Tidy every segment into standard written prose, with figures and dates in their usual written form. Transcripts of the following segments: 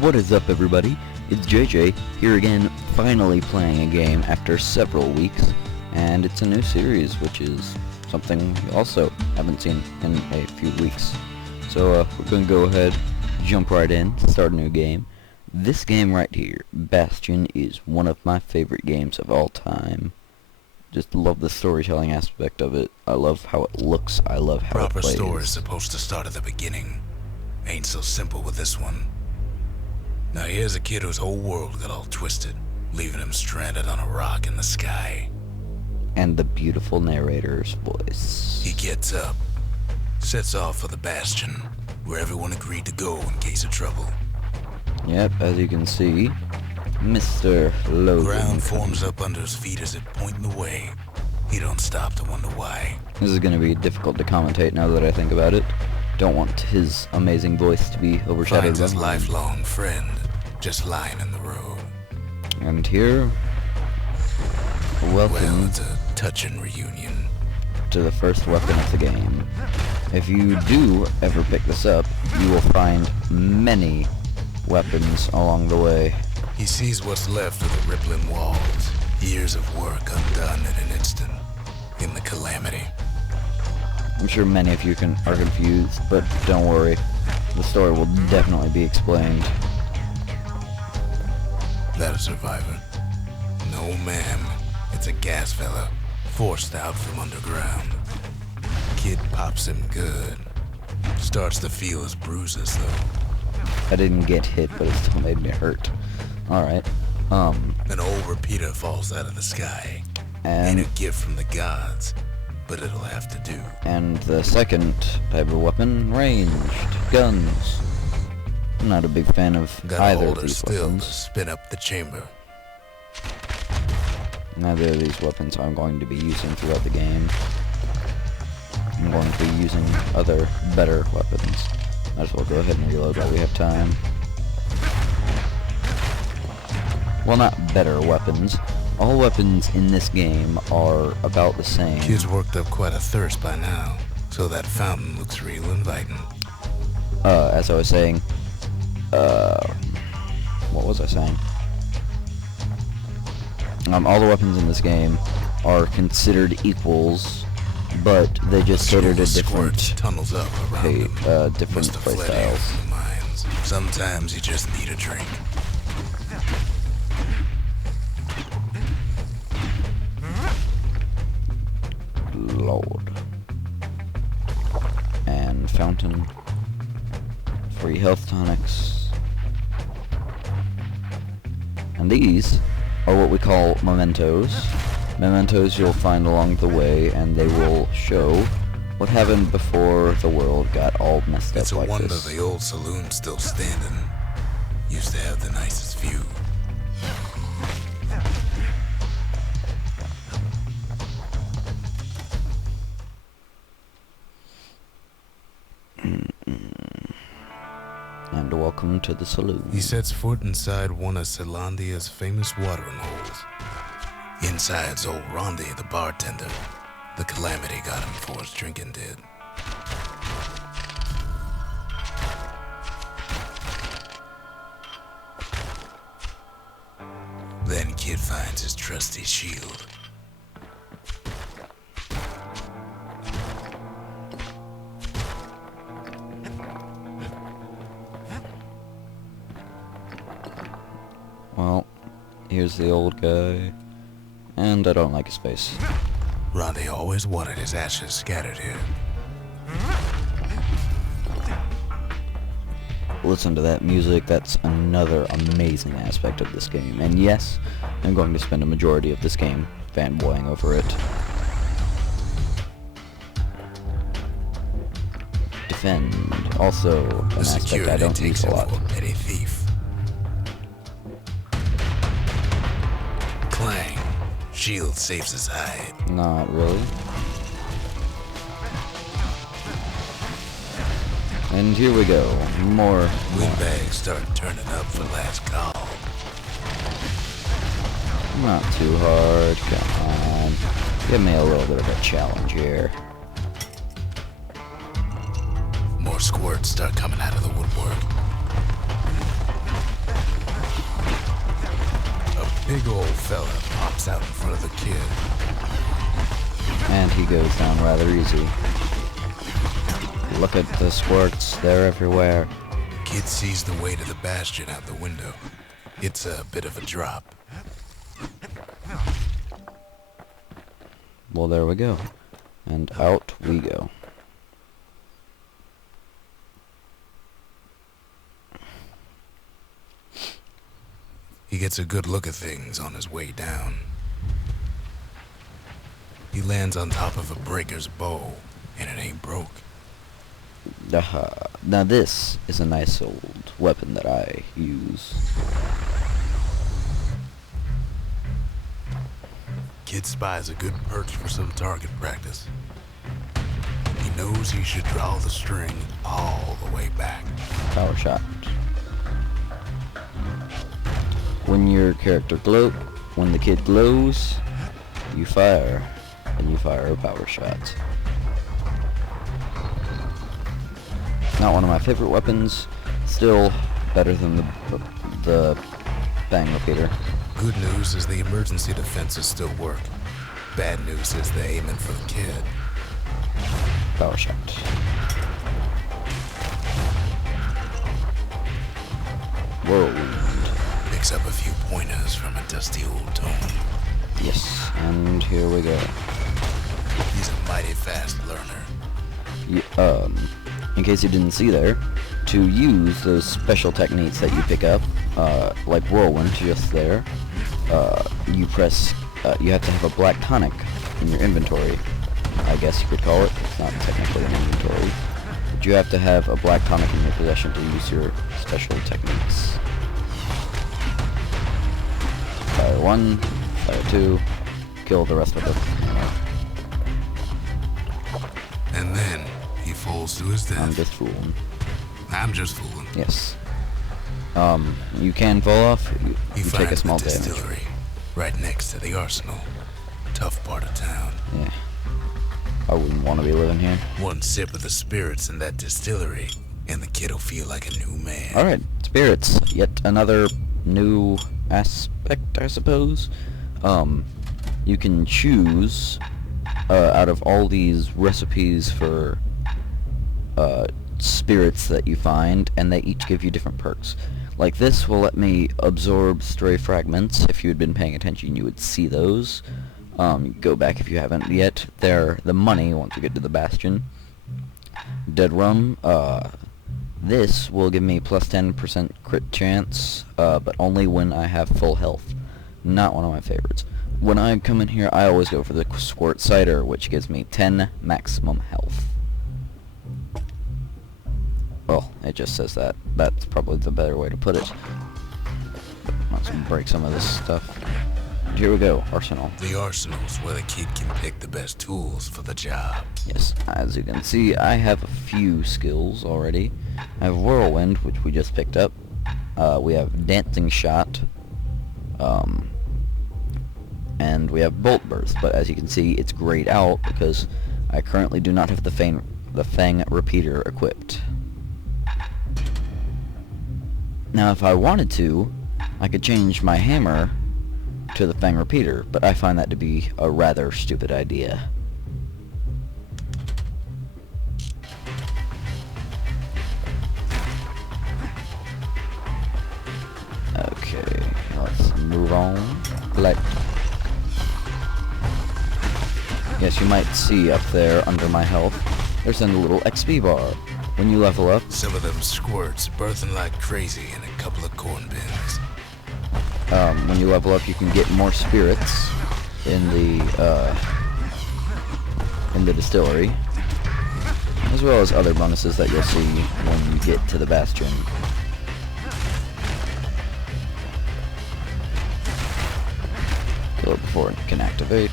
What is up, everybody? It's JJ here again, finally playing a game after several weeks, and it's a new series, which is something we also haven't seen in a few weeks. So we're going to go ahead, jump right in, start a new game. This game right here, Bastion, is one of my favorite games of all time. Just love the storytelling aspect of it. I love how it looks. I love how it plays. Proper story is supposed to start at the beginning. Ain't so simple with this one. Now here's a kid whose whole world got all twisted, leaving him stranded on a rock in the sky. And the beautiful narrator's voice. He gets up, sets off for the Bastion, where everyone agreed to go in case of trouble. Yep, as you can see, Mr. Logan. Ground forms up under his feet as it pointing the way. He don't stop to wonder why. This is going to be difficult to commentate now that I think about it. Don't want his amazing voice to be overshadowed Finds by his mine. lifelong friend just lying in the road. And here, welcome Well, it's a touching reunion. to the first weapon of the game. If you do ever pick this up, you will find many weapons along the way. He sees what's left of the rippling walls, years of work undone in an instant, in the calamity. I'm sure many of you are confused, but don't worry. The story will definitely be explained. That a survivor? No, ma'am. It's a gas fella, forced out from underground. Kid pops him good. Starts to feel his bruises, though. I didn't get hit, but it still made me hurt. Alright, An old repeater falls out of the sky. Ain't and a gift from the gods, but it'll have to do. the second type of weapon, ranged guns. I'm not a big fan of Gotta either hold of her these still to weapons. spin up the chamber. Neither of these weapons I'm going to be using throughout the game. I'm going to be using other, better weapons. Might as well go ahead and reload while we have time. Well, not better weapons. All weapons in this game are about the same. Kid's worked up quite a thirst by now, so that fountain looks real inviting. As I was saying, what was I saying? All the weapons in this game are considered equals, but they just cater to different, tunnels up around him. different Must have fled playstyles. air from the mines. Sometimes you just need a drink. Lord. And fountain. Free health tonics. And these are what we call mementos. Mementos you'll find along the way, and they will show what happened before the world got all messed It's up a like wonder this. the old saloon's still standing. Used to have the nicest view. And welcome to the saloon. He sets foot inside one of Celandia's famous watering holes. Inside's old Rondi, the bartender. The calamity got him before his drinking did. Then Kid finds his trusty shield. Well, here's the old guy. And I don't like his face. Rondi always wanted his ashes scattered here. Listen to that music. That's another amazing aspect of this game. And yes, I'm going to spend a majority of this game fanboying over it. Defend. Also an The aspect I security don't takes use a him lot. for a petty thief. Clang. Shield saves his hide. Not really. And here we go. More. Windbags start turning up for last call. Not too hard. Come on. Give me a little bit of a challenge here. More squirts start coming out of the woodwork. big old fella pops out in front of the kid. And he goes down rather easy. Look at the squirts, they're everywhere. Kid sees the way to the bastion out the window. It's a bit of a drop. Well, there we go. And out we go. He gets a good look at things on his way down. He lands on top of a breaker's bow, and it ain't broke. Now this is a nice old weapon that I use. Kid spies a good perch for some target practice. He knows he should draw the string all the way back. Power shot. When your character when the kid glows, you fire, and you fire a power shot. Not one of my favorite weapons, still better than the bang repeater. Good news is the emergency defenses still work. Bad news is they're aiming for the kid. Power shot. Whirlwind. Picks up a few pointers from a dusty old tome. Yes, and here we go. He's a mighty fast learner. In case you didn't see there, to use those special techniques that you pick up, like Whirlwind just there, you have to have a black tonic in your inventory. I guess you could call it. It's not technically an inventory. But you have to have a black tonic in your possession to use your special techniques. Fire 1, fire 2, kill the rest of it. And then he falls to his death. I'm just fooling. I'm just fooling. Yes. You can fall off. You take a small the damage. distillery, right next to the arsenal. Tough part of town. Yeah. I wouldn't want to be living here. One sip of the spirits in that distillery, and the kid'll feel like a new man. Alright, spirits. Yet another new aspect, I suppose. You can choose out of all these recipes for spirits that you find, and they each give you different perks. Like this will let me absorb stray fragments. If you had been paying attention, you would see those. Go back if you haven't yet. They're the money once you get to the bastion. Dead rum. This will give me plus 10% crit chance, but only when I have full health. Not one of my favorites. When I come in here, I always go for the squirt cider, which gives me 10 maximum health. Well, it just says that. That's probably the better way to put it. Let's break some of this stuff. Here we go, arsenal. The arsenal's where the kid can pick the best tools for the job. Yes, as you can see, I have a few skills already. I have Whirlwind, which we just picked up. We have Dancing Shot. And we have Bolt Burst, but as you can see, it's grayed out because I currently do not have the Fang Repeater equipped. Now, if I wanted to, I could change my hammer to the Fang Repeater, but I find that to be a rather stupid idea. Okay, let's move on. Collect. Yes, you might see up there under my health, there's a little XP bar. When you level up, some of them squirts birthing like crazy in a couple of corn bins. When you level up, you can get more spirits in the distillery, as well as other bonuses that you'll see when you get to the bastion. Kill it before it can activate.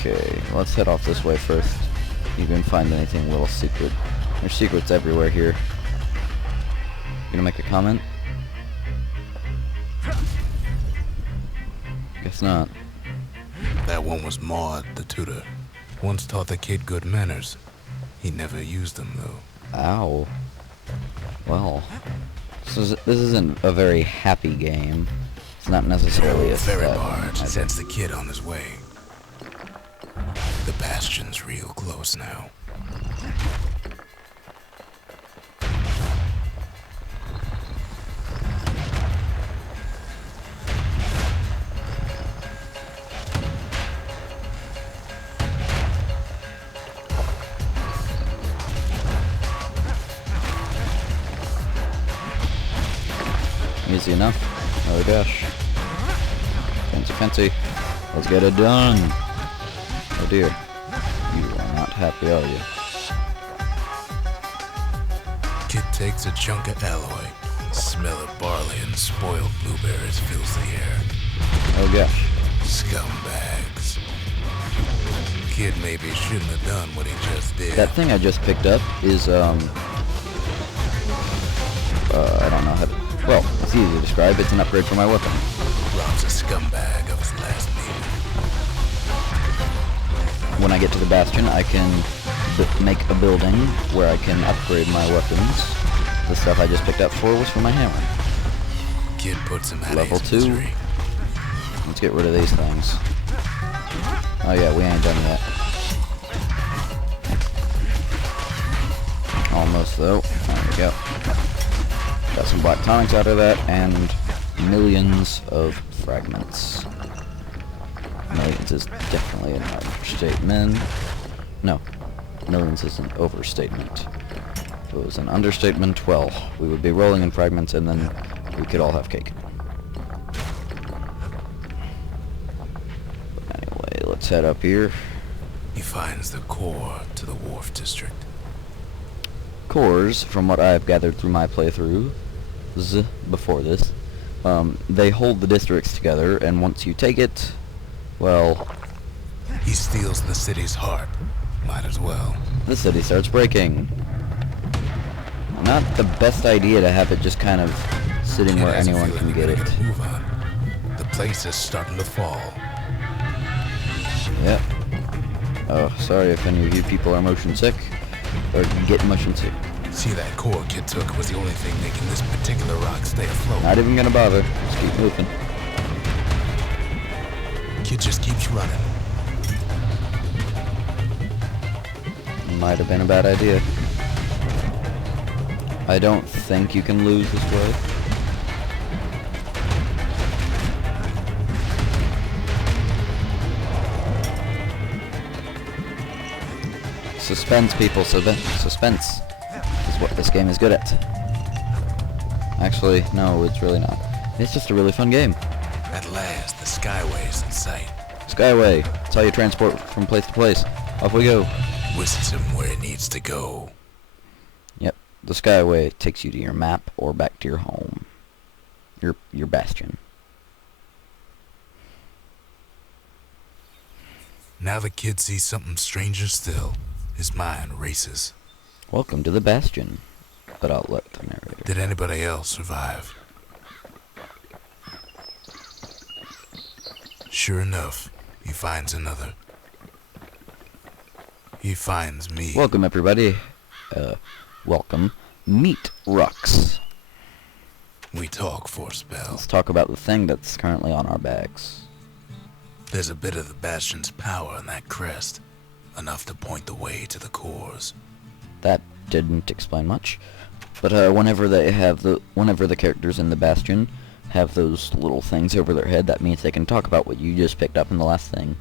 Okay, let's head off this way first. You can find anything little secret. There's secrets everywhere here. You gonna make a comment? Guess not. That one was Maud, the tutor. Once taught the kid good manners. He never used them, though. Ow. Well, this isn't a very happy game. It's not necessarily a Very 7. large. Sends the kid on his way. The Bastion's real close now. Easy enough. Oh gosh. Fancy, fancy. Let's get it done. Oh dear. You are not happy, are you? Kid takes a chunk of alloy. Smell of barley and spoiled blueberries fills the air. Oh gosh. Scumbags. Kid maybe shouldn't have done what he just did. That thing I just picked up is, I don't know how to... Well, it's easy to describe. It's an upgrade for my weapon. Robs a scumbag of his last meal. When I get to the Bastion, I can make a building where I can upgrade my weapons. The stuff I just picked up for was for my hammer. Kid puts him out Level of his 2. misery. Let's get rid of these things. Oh yeah, we ain't done yet. Almost though. There we go. Got some black tonics out of that, and millions of fragments. Millions is definitely an understatement. No, millions is an overstatement. If it was an understatement, well, we would be rolling in fragments, and then we could all have cake. But anyway, let's head up here. He finds the core to the Wharf District. Cores, from what I've gathered through my playthrough before this, they hold the districts together, and once you take it, well... He steals the city's heart. Might as well. The city starts breaking. Not the best idea to have it just kind of sitting Kid where has a anyone feeling can he get better it. Move on. The place is starting to fall. Yep. Oh, sorry if any of you people are motion sick, or get motion sick. See, that core Kid took was the only thing making this particular rock stay afloat. Not even gonna bother. Just keep moving. Kid just keeps running. Might have been a bad idea. I don't think you can lose this way. Suspense, people. Suspense is what this game is good at. Actually, no, it's really not. It's just a really fun game. At last, the Skyway's in sight. Skyway. It's how you transport from place to place. Off we go. Whisks him where he needs to go. Yep. The Skyway takes you to your map or back to your home. Your bastion. Now the kid sees something stranger still. His mind races. Welcome to the Bastion. But I'll let the narrator. Did anybody else survive? Sure enough, he finds another. He finds me. Welcome, everybody. Welcome. Meet Rux. We talk for a spell. Let's talk about the thing that's currently on our bags. There's a bit of the Bastion's power in that crest. Enough to point the way to the cores. That didn't explain much. But whenever the characters in the Bastion have those little things over their head, that means they can talk about what you just picked up in the last thing.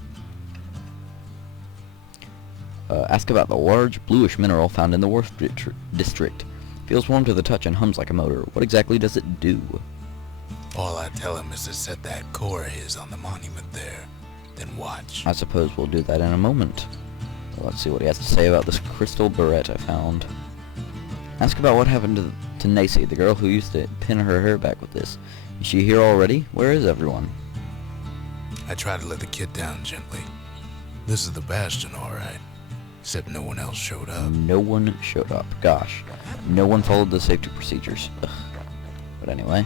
Ask about the large bluish mineral found in the Wharf District. Feels warm to the touch and hums like a motor. What exactly does it do? All I tell him is to set that core of his on the monument there. Then watch. I suppose we'll do that in a moment. Let's see what he has to say about this crystal barrette I found. Ask about what happened to Nacy, the girl who used to pin her hair back with this. Is she here already? Where is everyone? I try to let the kid down gently. This is the Bastion, alright. Except no one else showed up. No one showed up. Gosh. No one followed the safety procedures. Ugh. But anyway,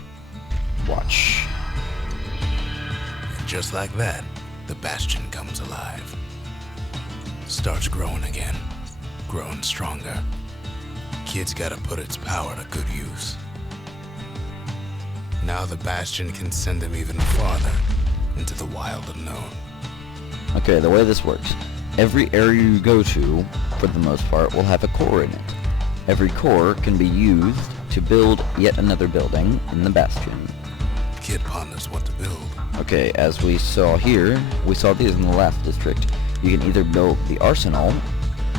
watch. And just like that, the Bastion comes alive. Starts growing again. Growing stronger. Kid's gotta put its power to good use. Now the Bastion can send him even farther into the wild unknown. Okay, the way this works, every area you go to, for the most part, will have a core in it. Every core can be used to build yet another building in the Bastion. Kid ponders what to build. Okay, as we saw here, we saw these in the last district. You can either build the arsenal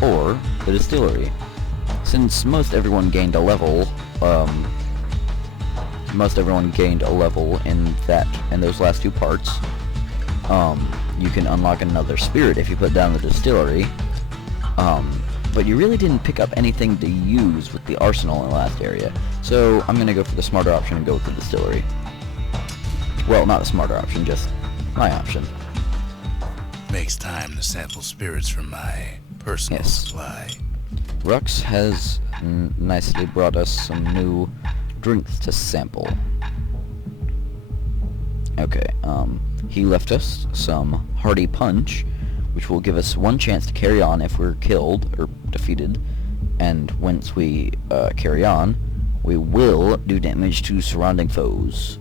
or the distillery. Since most everyone gained a level, in those last two parts, you can unlock another spirit if you put down the distillery. But you really didn't pick up anything to use with the arsenal in the last area. So I'm gonna go for the smarter option and go with the distillery. Well, not a smarter option, just my option. Makes time to sample spirits from my personal supply. Rux has nicely brought us some new drinks to sample. Okay, he left us some Hearty Punch, which will give us one chance to carry on if we're killed or defeated, and once we carry on, we will do damage to surrounding foes.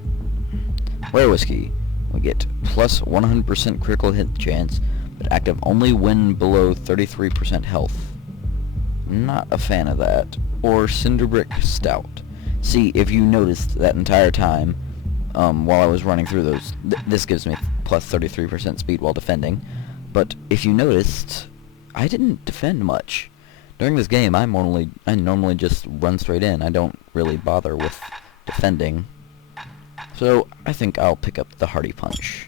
Rare Whiskey, we get plus 100% critical hit chance, but active only when below 33% health. Not a fan of that. Or Cinderbrick Stout. See, if you noticed that entire time, while I was running through those, this gives me plus 33% speed while defending, but if you noticed, I didn't defend much. During this game, I normally just run straight in. I don't really bother with defending. So, I think I'll pick up the Hearty Punch.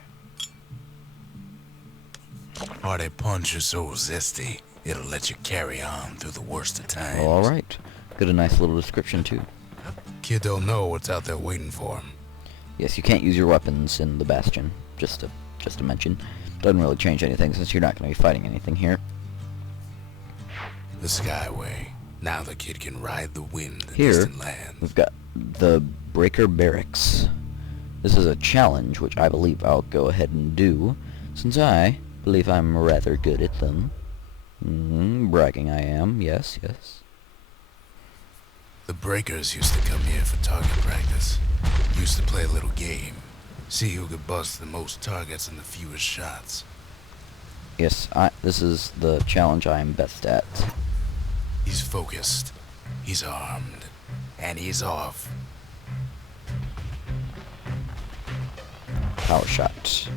Hearty Punch is so zesty, it'll let you carry on through the worst of times. Alright. Got a nice little description, too. Kid don't know what's out there waiting for him. Yes, you can't use your weapons in the Bastion, just to mention. Doesn't really change anything since you're not going to be fighting anything here. The Skyway. Now the kid can ride the wind in Here, distant lands. we've got the Breaker Barracks. This is a challenge, which I believe I'll go ahead and do, since I believe I'm rather good at them. Bragging I am, yes. The Breakers used to come here for target practice. Used to play a little game. See who could bust the most targets and the fewest shots. Yes, this is the challenge I am best at. He's focused. He's armed. And he's off. Power shot.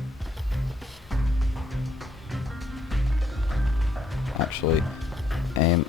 Actually, aim